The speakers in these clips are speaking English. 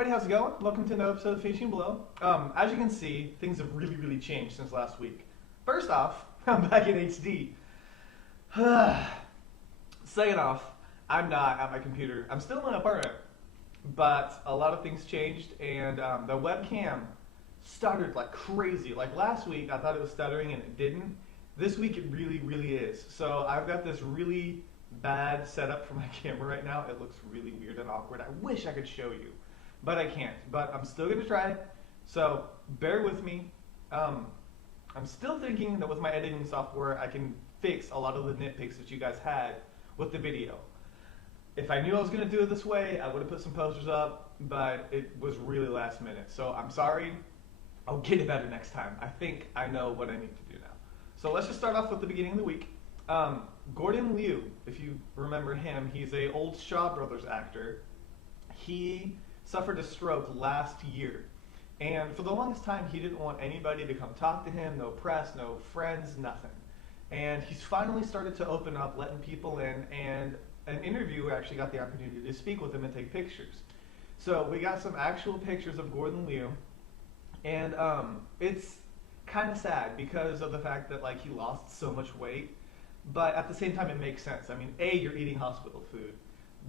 everybody, how's it going? Welcome to another episode of Fishing Below. As you can see, things have really changed since last week. First off, I'm back in HD. Second off, I'm not at my computer. I'm still in an apartment, but a lot of things changed, and the webcam stuttered like crazy. Like last week, I thought it was stuttering, and it didn't. This week, it really is. So I've got this really bad setup for my camera right now. It looks really weird and awkward. I wish I could show you, but I can't. But I'm still gonna try. So bear with me. I'm still thinking that with my editing software, I can fix a lot of the nitpicks that you guys had with the video. If I knew I was gonna do it this way, I would have put some posters up, but it was really last minute. So I'm sorry. I'll get it better next time. I think I know what I need to do now. So let's just start off with the beginning of the week. Gordon Liu, if you remember him, he's a old Shaw Brothers actor. He suffered a stroke last year. And for the longest time, he didn't want anybody to come talk to him, no press, no friends, nothing. And he's finally started to open up, letting people in, and an interviewer actually got the opportunity to speak with him and take pictures. So we got some actual pictures of Gordon Liu, and it's kind of sad because of the fact that like he lost so much weight. But at the same time, it makes sense. I mean, A, you're eating hospital food.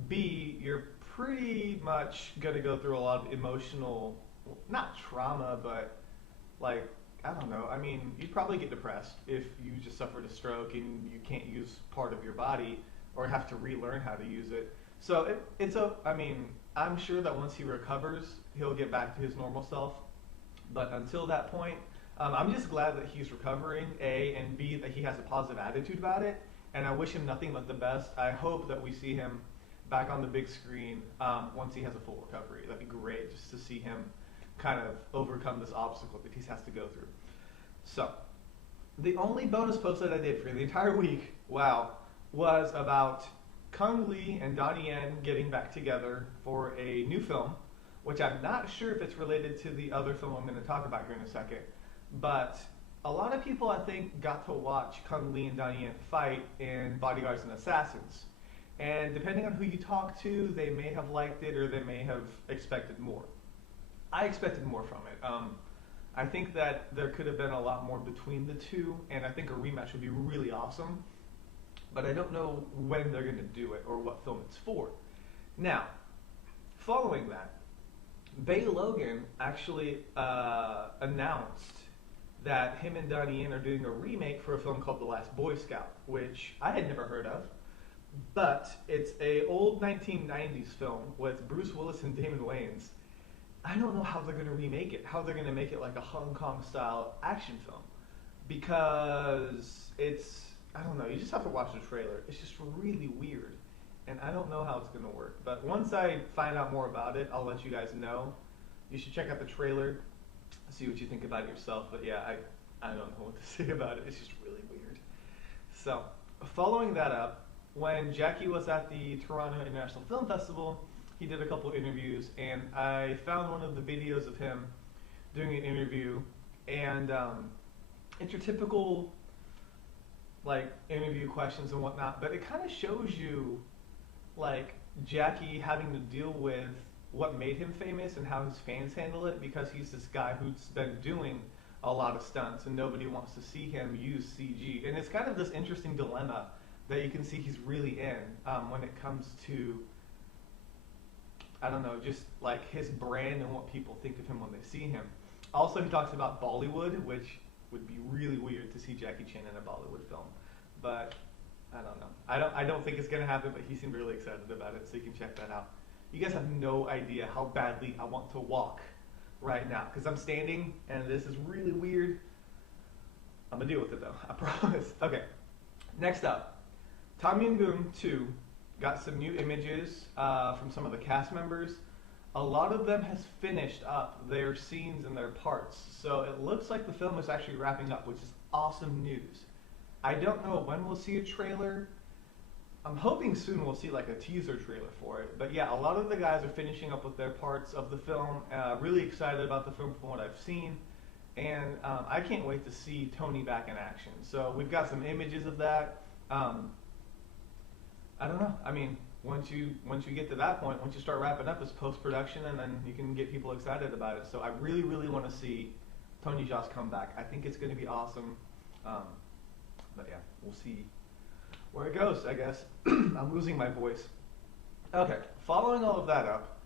B, you're pretty much going to go through a lot of emotional, not trauma, but like, I don't know. I mean, you'd probably get depressed if you just suffered a stroke and you can't use part of your body or have to relearn how to use it. So I mean, I'm sure that once he recovers, he'll get back to his normal self. But until that point, I'm just glad that he's recovering, A, and B, that he has a positive attitude about it, and I wish him nothing but the best. I hope that we see him back on the big screen once he has a full recovery. That'd be great, just to see him kind of overcome this obstacle that he has to go through. So, the only bonus post that I did for the entire week, wow, was about Kung Lee and Donnie Yen getting back together for a new film, which I'm not sure if it's related to the other film I'm going to talk about here in a second. But a lot of people, I think, got to watch Kung Lee and Donnie Yen fight in Bodyguards and Assassins. And depending on who you talk to, they may have liked it or they may have expected more. I expected more from it. I think that there could have been a lot more between the two, and I think a rematch would be really awesome. But I don't know when they're going to do it or what film it's for. Now, following that, Bay Logan actually announced that him and Donnie Yen are doing a remake for a film called The Last Boy Scout, which I had never heard of, but it's a old 1990s film with Bruce Willis and Damon Wayans. I don't know how they're going to remake it, how they're going to make it like a Hong Kong style action film, because it's, I don't know, you just have to watch the trailer. It's just really weird, and I don't know how it's going to work, but once I find out more about it, I'll let you guys know. You should check out the trailer, see what you think about it yourself, but yeah, I don't know what to say about it. It's just really weird. So, following that up, when Jackie was at the Toronto International Film Festival, he did a couple interviews, and I found one of the videos of him doing an interview, and it's your typical like interview questions and whatnot, but it kind of shows you like Jackie having to deal with what made him famous and how his fans handle it, because he's this guy who's been doing a lot of stunts and nobody wants to see him use CG. And it's kind of this interesting dilemma that you can see he's really in when it comes to, I don't know, just like his brand and what people think of him when they see him. Also, he talks about Bollywood, which would be really weird to see Jackie Chan in a Bollywood film. But I don't know. I don't think it's going to happen, but he seemed really excited about it, so you can check that out. You guys have no idea how badly I want to walk right now, because I'm standing, and this is really weird. I'm going to deal with it, though. I promise. Okay. Next up, Tom Yum Goong 2 got some new images from some of the cast members. A lot of them has finished up their scenes and their parts, so it looks like the film is actually wrapping up, which is awesome news. I don't know when we'll see a trailer. I'm hoping soon we'll see like a teaser trailer for it. But yeah, a lot of the guys are finishing up with their parts of the film. Really excited about the film from what I've seen. And I can't wait to see Tony back in action. So we've got some images of that. I don't know. I mean, once you get to that point, once you start wrapping up, it's post production, and then you can get people excited about it. So I really, really want to see Tony Jaa's comeback. I think it's going to be awesome. But yeah, we'll see where it goes, I guess. I'm losing my voice. Okay, following all of that up,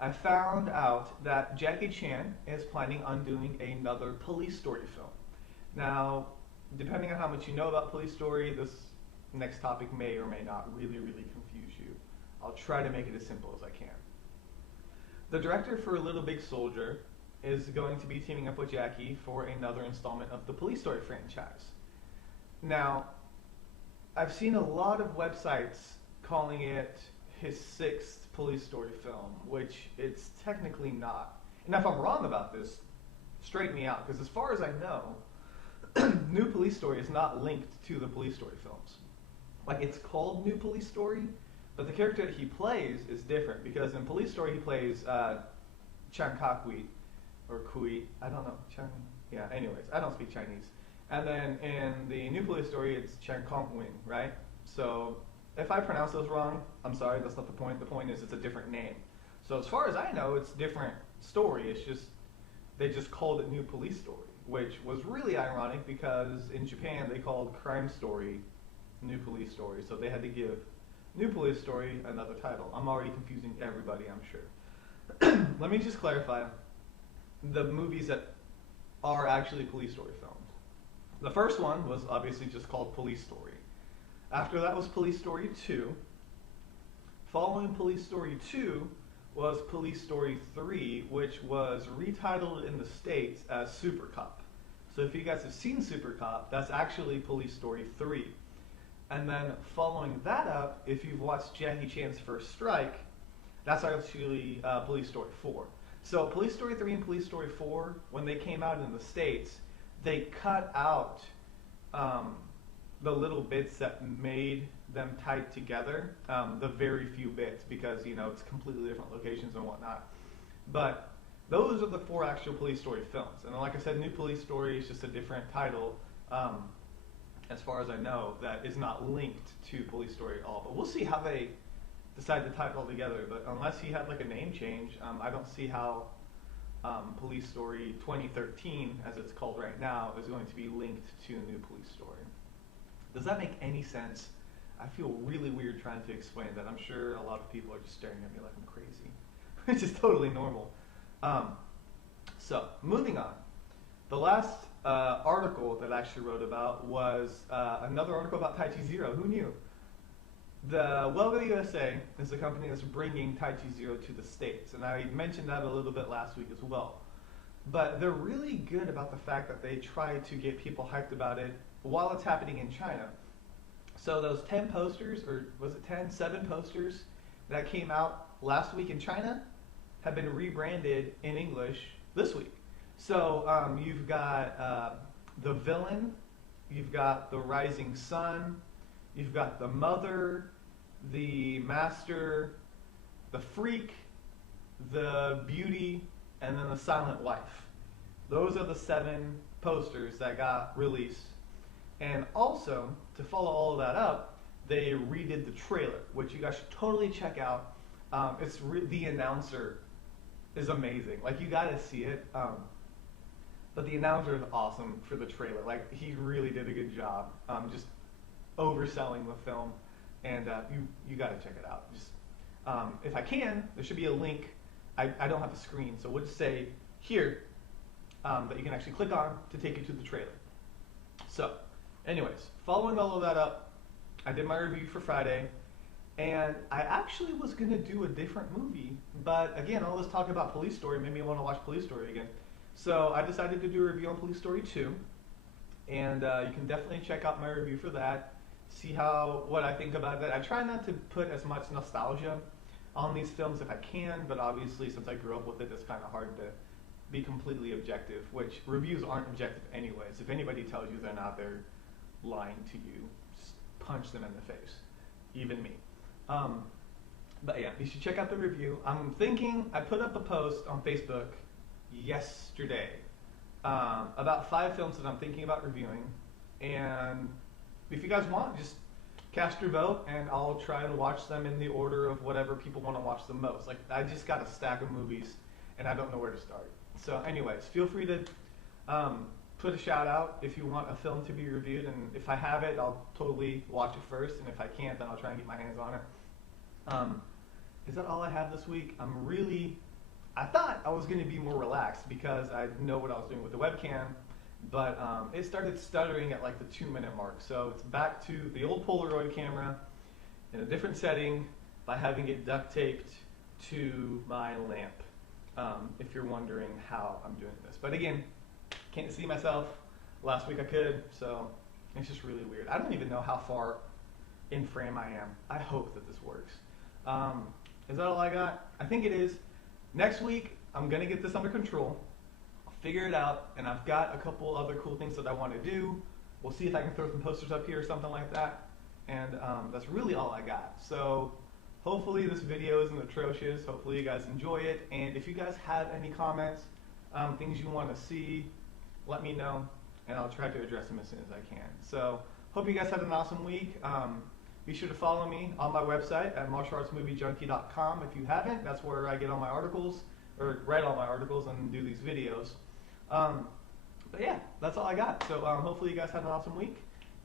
I found out that Jackie Chan is planning on doing another Police Story film. Now, depending on how much you know about Police Story, this next topic may or may not really, really confuse you. I'll try to make it as simple as I can. The director for Little Big Soldier is going to be teaming up with Jackie for another installment of the Police Story franchise. Now, I've seen a lot of websites calling it his 6th Police Story film, which it's technically not. And if I'm wrong about this, straighten me out, because as far as I know, New Police Story is not linked to the Police Story films. Like, it's called New Police Story, but the character that he plays is different, because in Police Story he plays Chan Kakui, or Kui, I don't know, Chan, yeah, anyways, I don't speak Chinese. And then in the New Police Story, it's Chan Kong Wing, right? So if I pronounce those wrong, I'm sorry, that's not the point. The point is it's a different name. So as far as I know, it's a different story. It's just, they just called it New Police Story, which was really ironic because in Japan they called Crime Story New Police Story. So they had to give New Police Story another title. I'm already confusing everybody, I'm sure. Let me just clarify the movies that are actually Police Story films. The first one was obviously just called Police Story. After that was Police Story 2. Following Police Story 2 was Police Story 3, which was retitled in the States as Super Cop. So if you guys have seen Super Cop, that's actually Police Story 3. And then following that up, if you've watched Jackie Chan's First Strike, that's actually Police Story 4. So Police Story 3 and Police Story 4, when they came out in the States, they cut out the little bits that made them tied together, the very few bits, because, you know, it's completely different locations and whatnot. But those are the 4 actual Police Story films. And like I said, New Police Story is just a different title, as far as I know, that is not linked to Police Story at all. But we'll see how they decide to tie it all together. But unless he had like a name change, I don't see how Police Story 2013, as it's called right now, is going to be linked to New Police Story. Does that make any sense? I feel really weird trying to explain that. I'm sure a lot of people are just staring at me like I'm crazy, which is totally normal. So, moving on. The last article that I actually wrote about was another article about Tai Chi Zero. Who knew? The Welga USA is the company that's bringing Tai Chi Zero to the States, and I mentioned that a little bit last week as well. But they're really good about the fact that they try to get people hyped about it while it's happening in China. So those 10 posters, or was it 10? 7 posters that came out last week in China have been rebranded in English this week. So you've got the villain, you've got the rising sun, you've got the mother, the master, the freak, the beauty, and then the silent wife. Those are the 7 posters that got released. And also, to follow all of that up, they redid the trailer, which you guys should totally check out. The announcer is amazing. Like, you gotta see it. But the announcer is awesome for the trailer. Like, he really did a good job just overselling the film. And you gotta check it out. Just if I can, there should be a link. I don't have a screen, so we'll just say here that you can actually click on to take you to the trailer. So, anyways, following all of that up, I did my review for Friday, and I actually was going to do a different movie, but again, all this talk about Police Story made me want to watch Police Story again. So I decided to do a review on Police Story 2, and you can definitely check out my review for that, see what I think about it. I try not to put as much nostalgia on these films if I can, but obviously since I grew up with it, it's kind of hard to be completely objective, which reviews aren't objective anyways. If anybody tells you they're not, they're lying to you. Just punch them in the face, even me. But yeah, you should check out the review. I'm thinking, I put up a post on Facebook yesterday about 5 films that I'm thinking about reviewing, and if you guys want, just cast your vote, and I'll try and watch them in the order of whatever people want to watch the most. Like, I just got a stack of movies, and I don't know where to start. So anyways, feel free to put a shout out if you want a film to be reviewed, and if I have it, I'll totally watch it first, and if I can't, then I'll try and get my hands on it. Is that all I have this week? I thought I was going to be more relaxed because I know what I was doing with the webcam, but it started stuttering at like the 2-minute mark. So it's back to the old Polaroid camera in a different setting by having it duct taped to my lamp, if you're wondering how I'm doing this. But again, can't see myself. Last week I could, so it's just really weird. I don't even know how far in frame I am. I hope that this works. Is that all I got? I think it is. Next week, I'm going to get this under control. I'll figure it out, and I've got a couple other cool things that I want to do. We'll see if I can throw some posters up here or something like that. And that's really all I got. So hopefully this video isn't atrocious. Hopefully you guys enjoy it. And if you guys have any comments, things you want to see, let me know, and I'll try to address them as soon as I can. So hope you guys had an awesome week. Be sure to follow me on my website at martialartsmoviejunkie.com. If you haven't, that's where I get all my articles, or write all my articles and do these videos. But yeah, that's all I got. So hopefully you guys have an awesome week,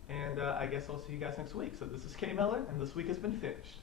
and I guess I'll see you guys next week. So this is K Miller, and this week has been finished.